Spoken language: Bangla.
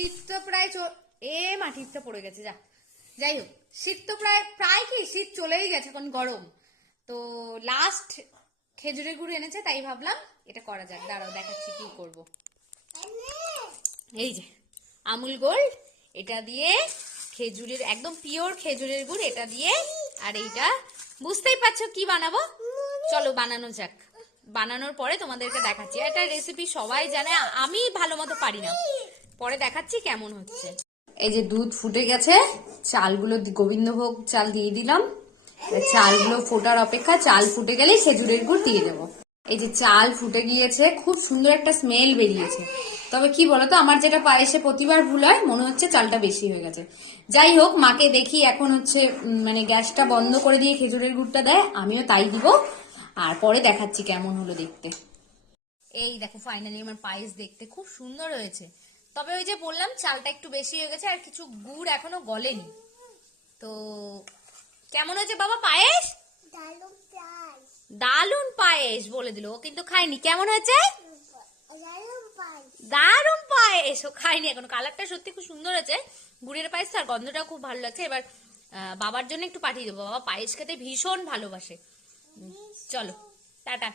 শীত তো প্রায় মাটিতে পড়ে গেছে, যাই হোক, শীত তো প্রায় কি শীত চলেই গেছে, এখন গরম। তো লাস্ট খেজুরের গুড় এনেছে, তাই ভাবলাম এটা করা যাক। দাঁড়াও দেখাচ্ছি কি করব। এই যে আমুল গোল্ড, এটা দিয়ে খেজুরের একদম পিওর খেজুরের গুড়, এটা দিয়ে আর এইটা বুঝতেই পারছো কি বানাবো। চলো বানানো যাক। বানানোর পরে তোমাদেরকে দেখাচ্ছি। এটা রেসিপি সবাই জানে, আমি ভালো মতো পারি না, পরে দেখাচ্ছি কেমন হচ্ছে। এই যে দুধ ফুটে গেছে, চালগুলো গোবিন্দভোগ চাল দিয়ে দিলাম। চালগুলো ফোটার অপেক্ষা, চাল ফুটে গেলে খেজুরের গুড় দিয়ে দেবো। এই যে চাল ফুটে গিয়েছে, খুব সুন্দর একটা স্মেল বেরিয়েছে। তবে কি বলতো, আমার যেটা পায়েসে প্রতিবার ভুল হয়, মনে হচ্ছে চালটা বেশি হয়ে গেছে। যাই হোক, মাকে দেখি এখন হচ্ছে মানে গ্যাসটা বন্ধ করে দিয়ে খেজুরের গুড়টা দেয়, আমিও তাই দিব। আর পরে দেখাচ্ছি কেমন হলো দেখতে। এই দেখো ফাইনালি আমার পায়েস দেখতে খুব সুন্দর হয়েছে। তবে ওই যে বললাম চালটা একটু বেশি হয়ে গেছে, আর কিছু গুড় এখনো গলেনি। তো কেমন হয়েছে বাবা পায়েস? দারুন পায়েস বলে দিল, ও কিন্তু খায়নি। কেমন হয়েছে? দারুন পায়েস। ও খায়নি এখন। কালারটা সত্যি খুব সুন্দর হয়েছে গুড়ের পায়েস, আর গন্ধটাও খুব ভালো লাগছে। এবার বাবার জন্য একটু পাঠিয়ে দেবো, বাবা পায়েস খেতে ভীষণ ভালোবাসে। চলো টাটা।